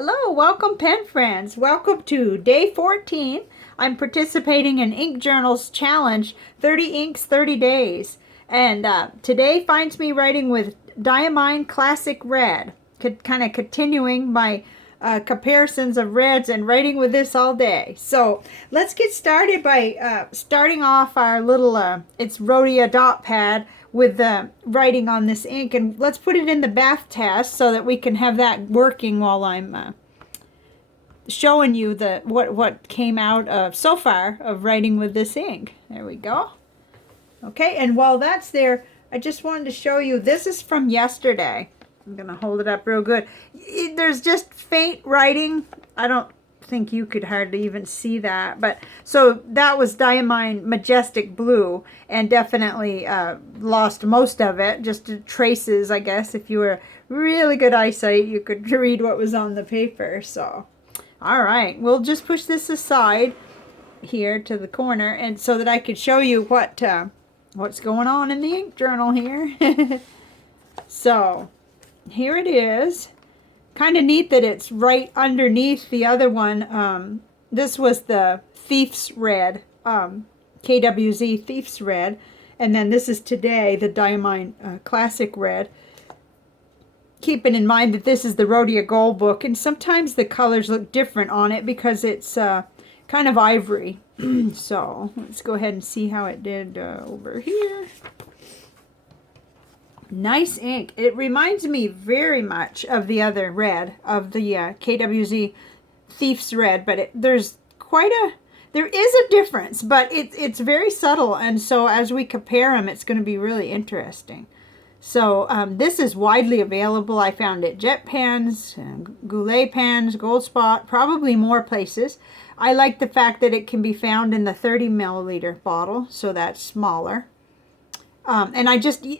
Hello, welcome pen friends. Welcome to day 14. I'm participating in Ink Journal's challenge, 30 inks, 30 days. And today finds me writing with Diamine Classic Red. Kind of continuing my comparisons of reds and writing with this all day. So let's get started by starting off our little, it's Rhodia dot pad with writing on this ink, and let's put it in the bath test so that we can have that working while I'm showing you what came out of so far of writing with this ink. There we go. Okay, and while that's there, I just wanted to show you, this is from yesterday. I'm gonna hold it up real good. There's just faint writing. I don't think you could hardly even see that, but so that was Diamine Majestic Blue, and definitely lost most of it, just traces, I guess. If you were really good eyesight, you could read what was on the paper. So all right, we'll just push this aside here to the corner, and so that I could show you what's going on in the ink journal here. So here it is. Kind of neat that it's right underneath the other one. This was the Thief's Red, KWZ Thief's Red, and then this is today the Diamine Classic Red. Keeping in mind that this is the Rhodia Gold book, and sometimes the colors look different on it because it's kind of ivory. So let's go ahead and see how it did over here. Nice ink. It reminds me very much of the other red, of the KWZ Thief's Red, but there is a difference, but it's very subtle, and so as we compare them, it's going to be really interesting. So this is widely available. I found it Jet Pens, Goulet Pens, Goldspot, probably more places. I like the fact that it can be found in the 30 milliliter bottle, so that's smaller. And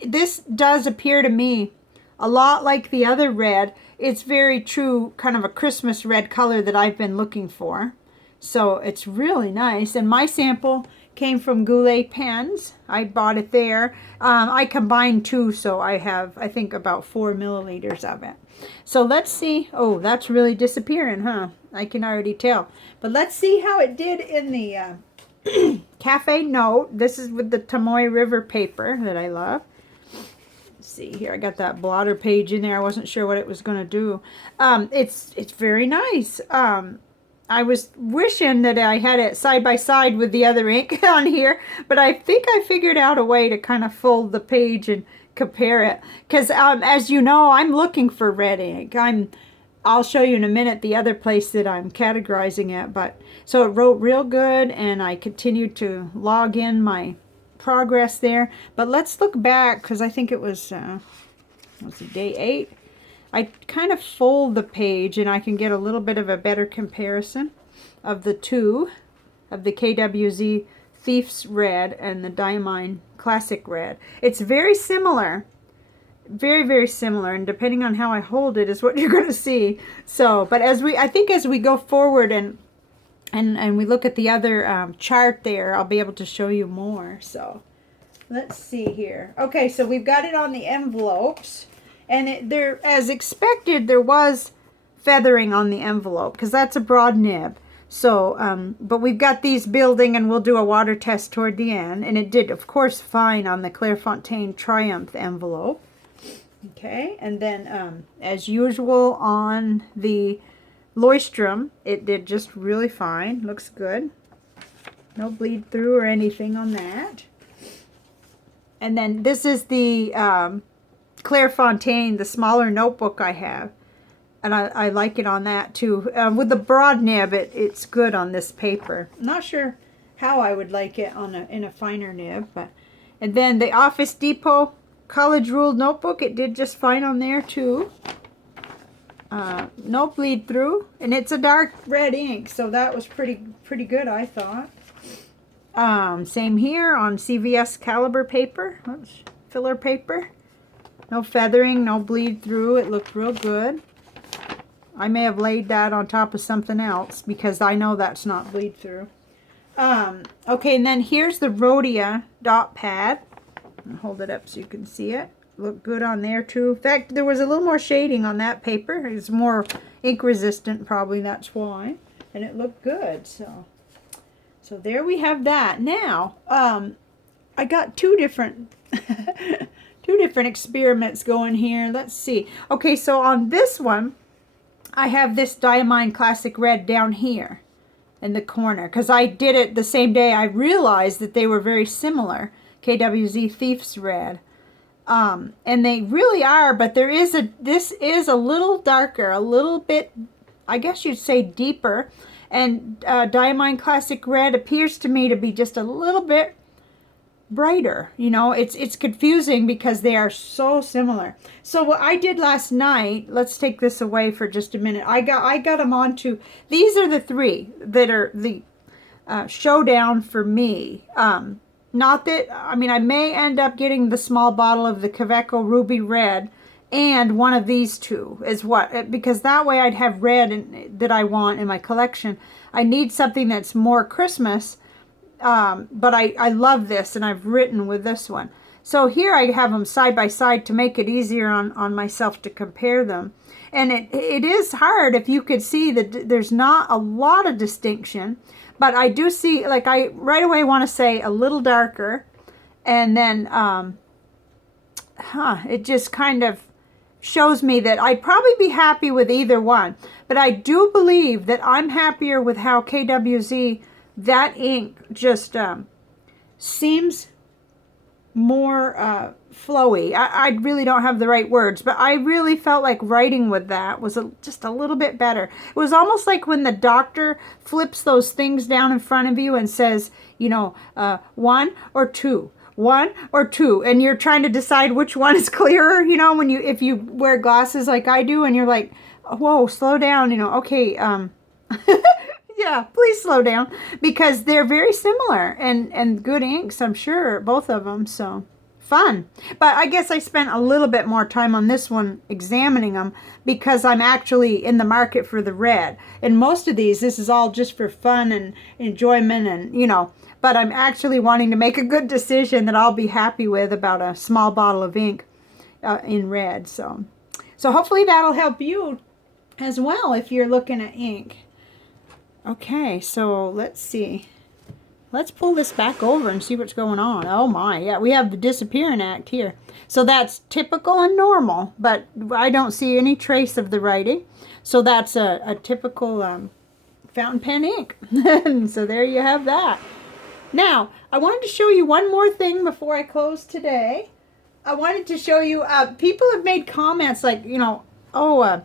this does appear to me a lot like the other red. It's very true, kind of a Christmas red color that I've been looking for. So it's really nice. And my sample came from Goulet Pens. I bought it there. I combined two, so I have, I think, about 4 milliliters of it. So let's see. Oh, that's really disappearing, huh? I can already tell. But let's see how it did in the Cafe Note. This is with the Tomoe River paper that I love. Let's see here. I got that blotter page in there. I wasn't sure what it was going to do. It's very nice. I was wishing that I had it side by side with the other ink on here, but I think I figured out a way to kind of fold the page and compare it. Because as you know, I'm looking for red ink. I'll show you in a minute the other place that I'm categorizing it. But so it wrote real good, and I continued to log in my progress there. But let's look back, because I think it was day 8. I kind of fold the page, and I can get a little bit of a better comparison of the two, of the KWZ Thief's Red and the Diamine Classic Red. It's very similar. Very, very similar, and depending on how I hold it is what you're going to see. So, but I think as we go forward and we look at the other chart there, I'll be able to show you more. So let's see here. Okay, so we've got it on the envelopes, and there, as expected, there was feathering on the envelope because that's a broad nib. So, but we've got these building, and we'll do a water test toward the end, and it did, of course, fine on the Clairefontaine Triumph envelope. Okay, and then as usual on the Leuchtturm, it did just really fine. Looks good. No bleed through or anything on that. And then this is the Clairefontaine, the smaller notebook I have. And I like it on that too. With the broad nib, it's good on this paper. I'm not sure how I would like it in a finer nib. And then the Office Depot College Ruled notebook, it did just fine on there too. No bleed through, and it's a dark red ink, so that was pretty good, I thought. Same here on CVS Caliber paper, filler paper. No feathering, no bleed through. It looked real good. I may have laid that on top of something else because I know that's not bleed through. Okay, and then here's the Rhodia dot pad. I'll hold it up so you can see it. Look good on there too. In fact, there was a little more shading on that paper. It's more ink resistant, probably that's why. And it looked good, so there we have that. Now, I got two different experiments going here. Let's see. Okay, so on this one, I have this Diamine Classic Red down here in the corner, because I did it the same day I realized that they were very similar. KWZ Thieves Red. And they really are, but this is a little darker, a little bit, I guess you'd say deeper. And Diamine Classic Red appears to me to be just a little bit brighter. You know, it's confusing because they are so similar. So what I did last night, let's take this away for just a minute. I got them onto, these are the three that are the showdown for me. Not that, I mean, I may end up getting the small bottle of the Kaweco Ruby Red and one of these two is what, because that way I'd have red that I want in my collection. I need something that's more Christmas, but I love this, and I've written with this one. So here I have them side by side to make it easier on myself to compare them. And it is hard, if you could see that there's not a lot of distinction. But I do see, like, I right away want to say a little darker. And then, it just kind of shows me that I'd probably be happy with either one. But I do believe that I'm happier with how KWZ, that ink just seems more flowy. I really don't have the right words, but I really felt like writing with that was just a little bit better. It was almost like when the doctor flips those things down in front of you and says, you know, 1 or 2. 1 or 2, and you're trying to decide which one is clearer, you know, if you wear glasses like I do, and you're like, whoa, slow down, you know, okay, yeah, please slow down, because they're very similar, and good inks, I'm sure, both of them, so fun. But I guess I spent a little bit more time on this one examining them, because I'm actually in the market for the red, and most of these, this is all just for fun and enjoyment, and, you know, but I'm actually wanting to make a good decision that I'll be happy with about a small bottle of ink in red. So hopefully that'll help you as well if you're looking at ink. Okay, so let's see. Let's pull this back over and see what's going on. Oh my, yeah, we have the disappearing act here. So that's typical and normal, but I don't see any trace of the writing. So that's a typical fountain pen ink. So there you have that. Now, I wanted to show you one more thing before I close today. I wanted to show you, people have made comments like, you know, oh,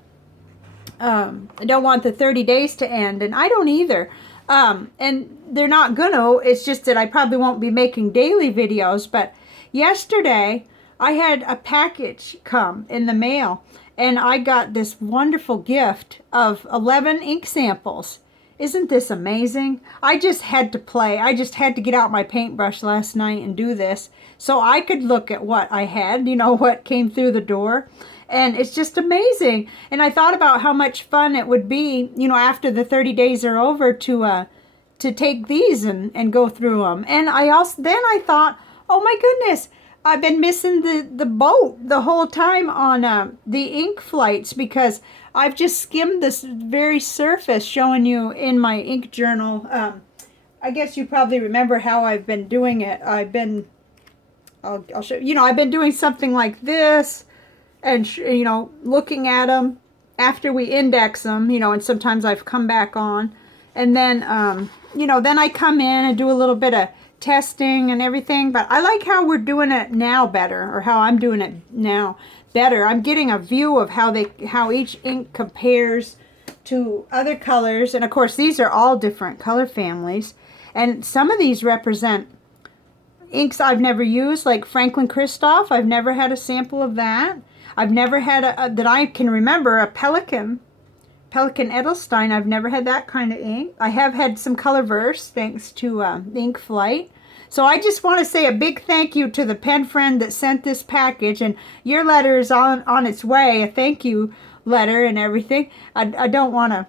I don't want the 30 days to end, and I don't either. And they're not gonna, it's just that I probably won't be making daily videos, but yesterday I had a package come in the mail, and I got this wonderful gift of 11 ink samples. Isn't this amazing? I just had to play. I just had to get out my paintbrush last night and do this so I could look at what I had, you know, what came through the door. And it's just amazing. And I thought about how much fun it would be, you know, after the 30 days are over to take these and go through them. And then I thought, oh my goodness, I've been missing the boat the whole time on the ink flights, because I've just skimmed this very surface showing you in my ink journal. I guess you probably remember how I've been doing it. I'll show you know, I've been doing something like this, and you know, looking at them after we index them, you know, and sometimes I've come back on, and then you know, then I come in and do a little bit of testing and everything. But I like how we're doing it now better, or how I'm doing it now better. I'm getting a view of how each ink compares to other colors, and of course these are all different color families, and some of these represent inks I've never used, like Franklin Christoph. I've never had a sample of that. I've never had that I can remember, a Pelican Edelstein. I've never had that kind of ink. I have had some Colorverse thanks to Ink Flight. So I just want to say a big thank you to the pen friend that sent this package, and your letter is on its way, a thank you letter and everything. I don't want to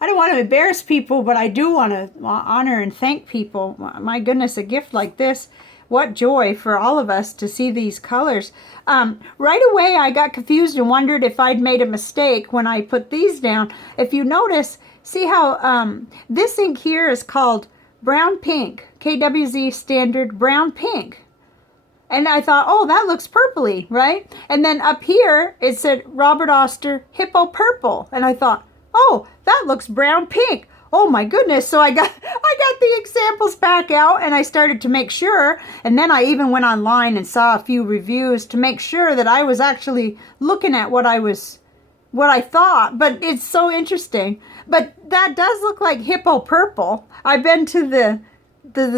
I don't want to embarrass people, but I do want to honor and thank people. My goodness, a gift like this what joy for all of us to see these colors. Right away, I got confused and wondered if I'd made a mistake when I put these down. If you notice, see how this ink here is called Brown Pink, KWZ Standard Brown Pink. And I thought, oh, that looks purpley, right? And then up here, it said Robert Oster Hippo Purple. And I thought, oh, that looks brown pink. Oh my goodness. So I got the examples back out and I started to make sure. And then I even went online and saw a few reviews to make sure that I was actually looking at what I thought. But it's so interesting. But that does look like Hippo Purple. I've been to the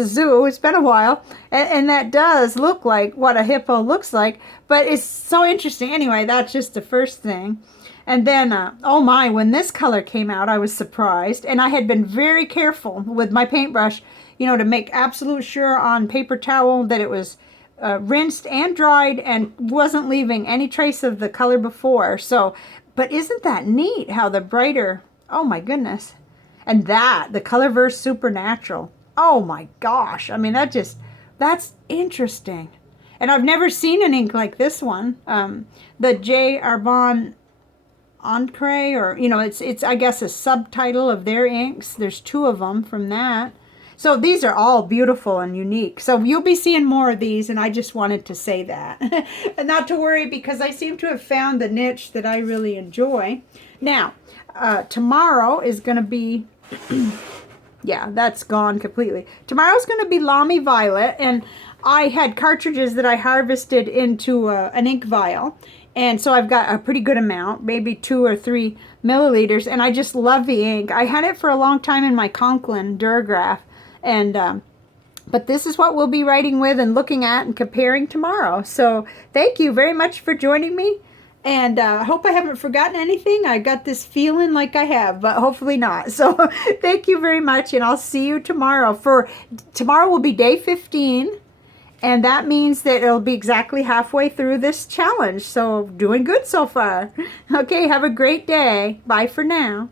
zoo. It's been a while, and that does look like what a hippo looks like, but it's so interesting. Anyway, that's just the first thing. And then oh my, when this color came out, I was surprised, and I had been very careful with my paintbrush, you know, to make absolute sure on paper towel that it was rinsed and dried and wasn't leaving any trace of the color before. So, but isn't that neat how the brighter, oh my goodness. And the Colorverse Supernatural, oh my gosh. I mean, that's interesting. And I've never seen an ink like this one. The J. Arbonne Encre, or, you know, it's I guess a subtitle of their inks. There's 2 of them from that. So these are all beautiful and unique. So you'll be seeing more of these, and I just wanted to say that. And not to worry, because I seem to have found the niche that I really enjoy. Now, tomorrow is going to be... yeah, that's gone completely. Tomorrow's going to be Lamy Violet, and I had cartridges that I harvested into an ink vial, and so I've got a pretty good amount, maybe 2 or 3 milliliters, and I just love the ink. I had it for a long time in my Conklin Durograph, and but this is what we'll be writing with and looking at and comparing tomorrow. So thank you very much for joining me. And I hope I haven't forgotten anything. I got this feeling like I have, but hopefully not. So thank you very much, and I'll see you tomorrow. Tomorrow will be day 15, and that means that it'll be exactly halfway through this challenge. So doing good so far. Okay, have a great day. Bye for now.